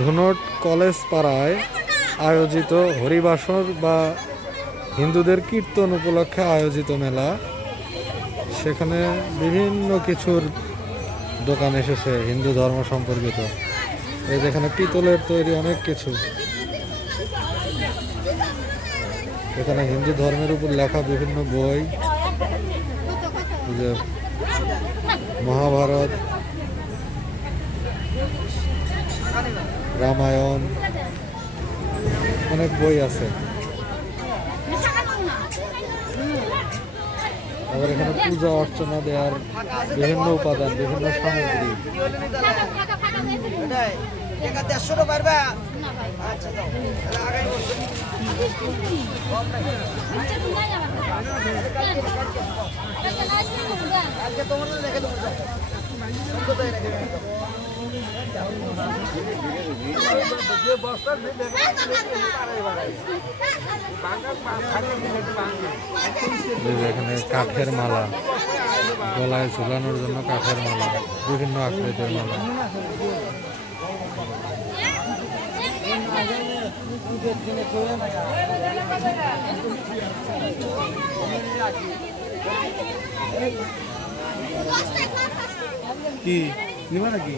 Dhunot college পাড়ায় আয়োজিত হরিবাসর বা হিন্দুদের কীর্তন উপলক্ষে আয়োজিত মেলা। সেখানে বিভিন্ন কিছুর দোকান এসেছে হিন্দু ধর্ম সম্পর্কিত। এই যেখানে পিতলের তৈরি অনেক কিছু, এখানে হিন্দু ধর্মের উপর লেখা বিভিন্ন বই, যে মহাভারত, রামায়ণ, অনেক বই আছে। আবার এখানে পূজা অর্চনা দেওয়ার বিভিন্ন উপাদান, বিভিন্ন সামগ্রী। এখানে কাঠের মালা, গলায় ঝুলানোর জন্য কাঠের মালা, বিভিন্ন আকৃতির মালা। কি নিবা নাকি?